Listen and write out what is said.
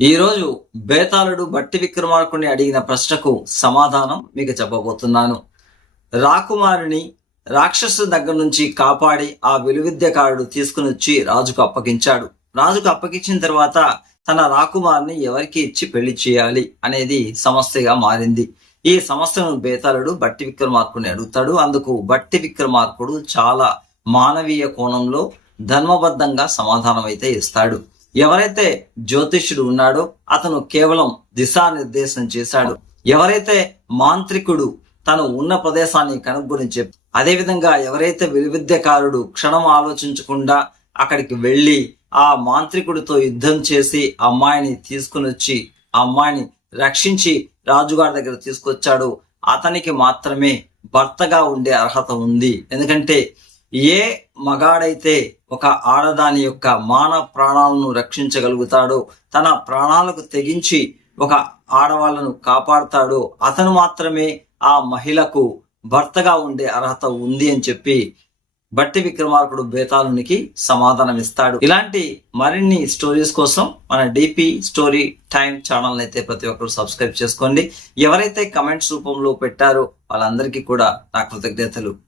ఈరోజు బేతాళుడు బట్టి విక్రమార్కుడిని అడిగిన ప్రశ్నకు సమాధానం మీకు చెప్పబోతున్నాను. రాకుమారిని రాక్షసు దగ్గర నుంచి కాపాడి ఆ విలువిద్యకారుడు తీసుకుని వచ్చి రాజుకు అప్పగించాడు. రాజుకు అప్పగించిన తర్వాత తన రాకుమారిని ఎవరికి ఇచ్చి పెళ్లి చేయాలి అనేది సమస్యగా మారింది. ఈ సమస్యను బేతాళుడు బట్టి విక్రమార్కుడిని అడుగుతాడు. అందుకు బట్టి విక్రమార్కుడు చాలా మానవీయ కోణంలో ధర్మబద్ధంగా సమాధానం అయితే ఇస్తాడు. ఎవరైతే జ్యోతిష్యుడు ఉన్నాడో అతను కేవలం దిశానిర్దేశం చేశాడు. ఎవరైతే మాంత్రికుడు తను ఉన్న ప్రదేశాన్ని కనుగొని చెప్పి, అదేవిధంగా ఎవరైతే విలువిద్యకారుడు క్షణం ఆలోచించకుండా అక్కడికి వెళ్ళి ఆ మాంత్రికుడితో యుద్ధం చేసి అమ్మాయిని తీసుకుని వచ్చి ఆ అమ్మాయిని రక్షించి రాజుగారి దగ్గర తీసుకొచ్చాడు, అతనికి మాత్రమే భర్తగా ఉండే అర్హత ఉంది. ఎందుకంటే ఏ మగాడైతే ఒక ఆడదాని యొక్క మాన ప్రాణాలను రక్షించగలుగుతాడో, తన ప్రాణాలకు తెగించి ఒక ఆడవాళ్లను కాపాడుతాడో అతను మాత్రమే ఆ మహిళకు భర్తగా ఉండే అర్హత ఉంది అని చెప్పి బట్టి విక్రమార్కుడు బేతాళునికి సమాధానం ఇస్తాడు. ఇలాంటి మరిన్ని స్టోరీస్ కోసం మన డిపి స్టోరీ టైం ఛానల్ అయితే ప్రతి ఒక్కరు సబ్స్క్రైబ్ చేసుకోండి. ఎవరైతే కమెంట్స్ రూపంలో పెట్టారో వాళ్ళందరికీ కూడా నా కృతజ్ఞతలు.